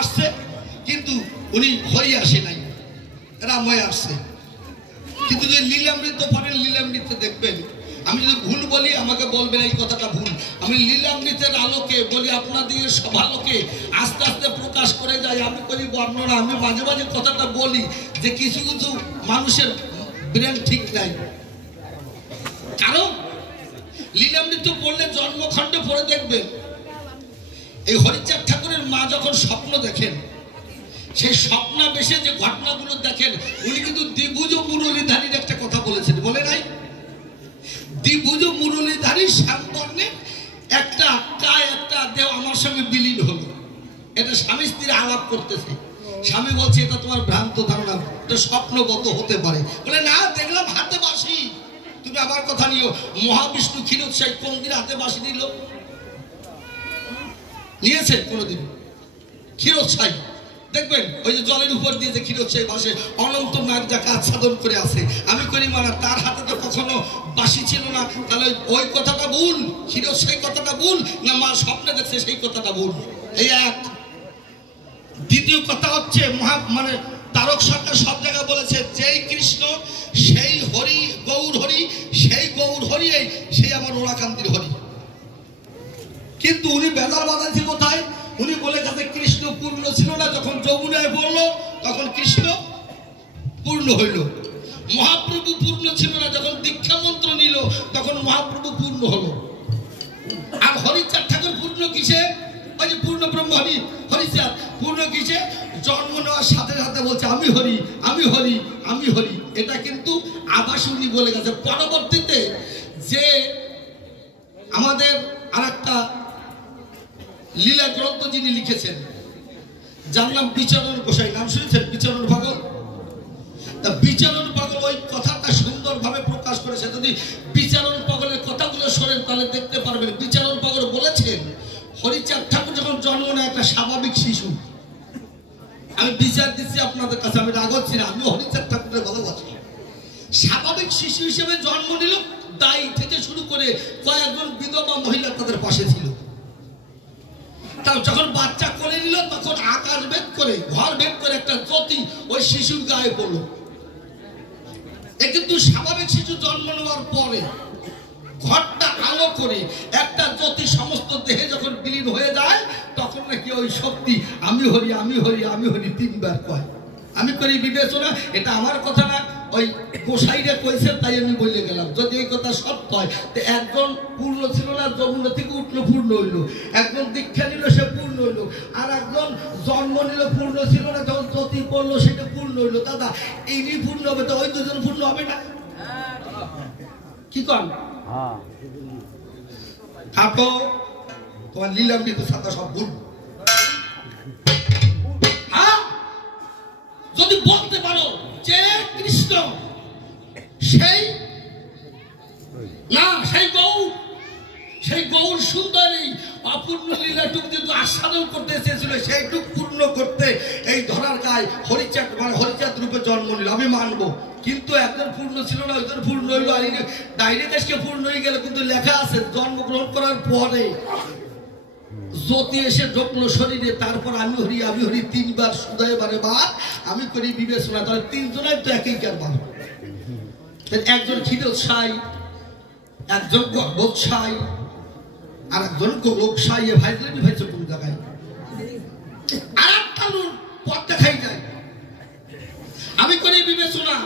আসছে কিন্তু উনি হরি আসে নাই, রাময় আসছে। কিন্তু যে লীলামৃত পড়েন, লীলামৃতে দেখবেন, আমি যদি ভুল বলি আমাকে বলবেন এই কথাটা ভুল। আমি লীলামৃতের আলোকে বলি, আপনাদের সভালোকে আস্তে আস্তে প্রকাশ করে যাই। আমি করি বর্ণনা, আমি মাঝে মাঝে কথাটা বলি যে কিছু কিছু মানুষের ব্রেন ঠিক নাই। কারণ লীলামৃত পড়লে জন্মখণ্ডে পড়ে দেখবেন, এই হরিচাঁদ ঠাকুরের মা যখন স্বপ্ন দেখেন, সেই স্বপ্নাবেশে যে ঘটনাগুলো দেখেন, উনি কিন্তু দ্বিভুজ মুরলীধারীর একটা কথা বলেছেন, বলে নাই? দ্বিভুজ মুরলীধারীর শ্যামবর্ণে একটা কায় একটা দেহ আমার সঙ্গে বিলীন হলো। এটা স্বামী স্ত্রী আলাপ করতেছে। স্বামী বলছে এটা তোমার ভ্রান্ত ধারণা, এটা স্বপ্নগত হতে পারে। বলে না, দেখলাম হাতে বাঁশি। তুমি আবার কথা নিও, মহাবিষ্ণু ক্ষীরোৎসাহী কোন দিন হাতে বাঁশি নিল? নিয়েছেন কোনোদিন? ক্ষীরোৎসাহী দেখবেন ওই যে জলের উপর দিয়ে যে ক্ষীরোৎসাহী ভাসে, অনন্ত নাগ যা কাজ সাধন করে আছে। আমি করি মানে তার হাতে তো কখনো বাঁশি ছিল না। তাহলে ওই কথাটা ভুল, ক্ষীরোৎসাহী কথাটা ভুল, না মা স্বপ্নে দেখছে সেই কথাটা ভুল? এই এক। দ্বিতীয় কথা হচ্ছে মানে তারক সরকার সব জায়গায় বলেছে, যেই কৃষ্ণ সেই হরি, গৌর হরি, সেই গৌর হরি, সেই আমার ওরাকান্তির হরি। কিন্তু উনি বেলার বাঁধাইছে কোথায়? উনি বলে গেছে কৃষ্ণ পূর্ণ ছিল না, যখন যমুনায় পড়লো তখন কৃষ্ণ পূর্ণ হইল। মহাপ্রভু পূর্ণ ছিল না, যখন দীক্ষা মন্ত্র নিল তখন মহাপ্রভু পূর্ণ হলো। আর হরিচাঁদ ঠাকুর পূর্ণ কিসে? ওই যে পূর্ণ ব্রহ্ম হরি, হরিচাঁদ পূর্ণ কিসে? জন্ম নেওয়ার সাথে সাথে বলছে আমি হরি, আমি হরি, আমি হরি। এটা কিন্তু আবাস উনি বলে গেছে। পরবর্তীতে যে আমাদের আর একটা লীলা গ্রন্থ যিনি লিখেছেন, যার নাম বিচারণ গোসাই, নাম শুনেছেন? বিচারণ পাগল। তা বিচারণ পাগল ওই কথাটা সুন্দরভাবে প্রকাশ করেছে। যদি বিচারণ পাগলের কথাগুলো শোনেন তাহলে দেখতে পারবেন। বিচারণ পাগল বলেছেন, হরিচাঁদ ঠাকুর যখন জন্ম নেয় একটা স্বাভাবিক শিশু। আমি বিচার দিচ্ছি আপনাদের কাছে, আমি রাগ হচ্ছি না, আমি হরিচাঁদ ঠাকুরের ভালোবাসি। স্বাভাবিক শিশু হিসেবে জন্ম নিল, দাই থেকে শুরু করে কয়েকজন বিধবা মহিলা তাদের পাশে ছিল। যখন বাচ্চা কোলে নিল তখন আকাশ ভেদ করে, ঘর ভেদ করে একটা জ্যোতি ওই শিশুর গায়ে পড়লো। কিন্তু স্বাভাবিক শিশু জন্ম নেওয়ার পরে ঘরটা আলো করে একটা জ্যোতি সমস্ত দেহে যখন বিলীন হয়ে যায়, তখন নাকি ওই শক্তি আমি হরি, আমি হরি, আমি হরি তিনবার কয়। আমি করি বিবেচনা, এটা আমার কথা না, ওই গোসাইরে কইছে তাই আমি বলে গেলাম। যদি এই কথা সত্য হয়, তো একজন পূর্ণ ছিল না, যমুনা থেকে উঠলো পূর্ণ হইলো। একজন দীক্ষা নিল, সে পূর্ণ হইলো। আর একজন জন্ম নিল, পূর্ণ ছিল না, যখন জ্যোতি পড়লো সেটা পূর্ণ হইলো। দাদা ইনি পূর্ণ হবে, তো ওই দুজন পূর্ণ হবে না? কি কন? থাকো, তোমার লীলামৃত সাথে সব ভুল। যদি বলতে পারো যে কৃষ্ণ সেই না, সেই গৌর, সেই গৌর সুন্দরী অপূর্ণ লীলাটুক যদি আস্বাদন করতে এসেছিল, সেইটুক পূর্ণ করতে এই ধরার গায়ে হরিচাঁদ মানে হরিচাঁদ রূপে জন্ম নিল, আমি মানবো। কিন্তু একজন পূর্ণ ছিল না, একজন পূর্ণ হইল। আর ডাইরেক্ট দেশকে পূর্ণ হয়ে গেল, কিন্তু লেখা আছে জন্মগ্রহণ করার পরে জ্যোতি এসে ঢুকলো শরীরে, তারপর আমি হরি, আমি হরি তিনবার সুদয় বারে বার আমি করি বিবেচনা। তাহলে তিনজনের তো একই কারবার। একজন ক্ষীরোৎসাহী, একজন গর্বোৎসাহী, আর একজন গোলোকসাহী। ভাইজলেনি ভাইছে কোন জায়গায় আর একটা পথ দেখাই যায়। আমি করি বিবেচনা।